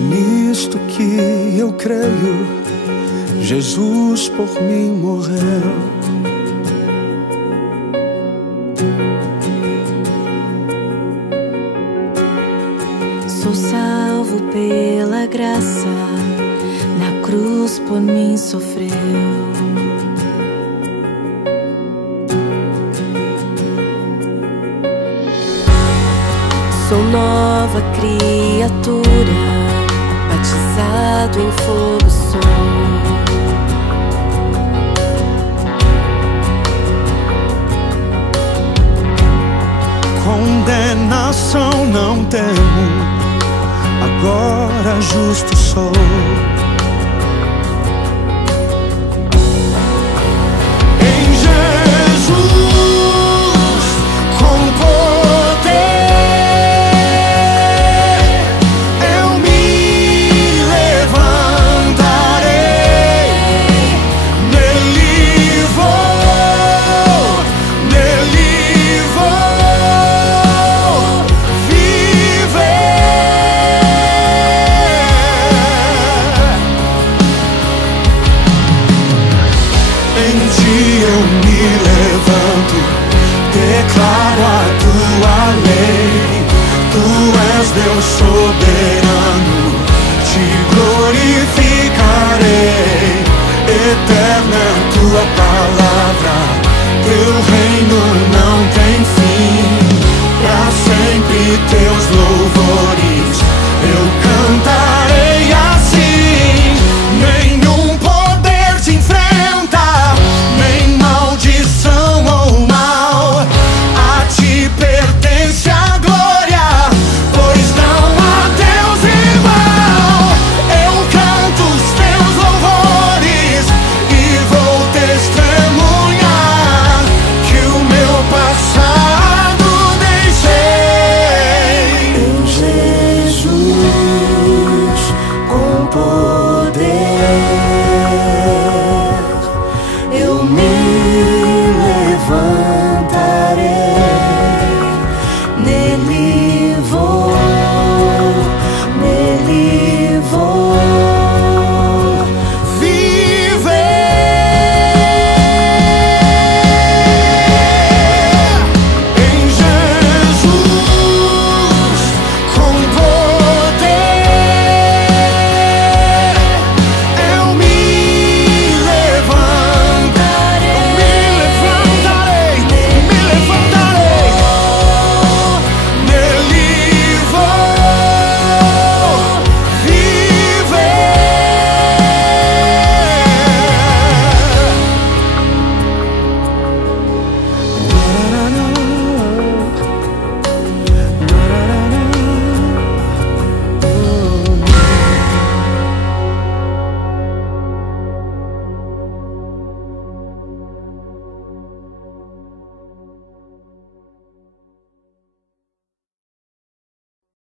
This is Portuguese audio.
nisto que eu creio, Jesus por mim morreu. Sou salvo pela graça, na cruz por mim sofreu. Sou nova criatura, batizado em fogo sou. Condenação não temo, agora justo sou. Em Jesus, com poder, eu me levantarei. Nele vou viver. Em ti eu me levanto, declaro a tua lei. Tu és Deus soberano, te glorificarei. Eterna é tua palavra, teu reino não tem fim. Pra sempre teus louvores eu cantarei assim. Nenhum poder te enfrenta, nem maldição ou mal. A ti pertence a glória, pois não há Deus igual. Eu canto os teus louvores e vou testemunhar que o meu passado deixei. Em Jesus, com poder,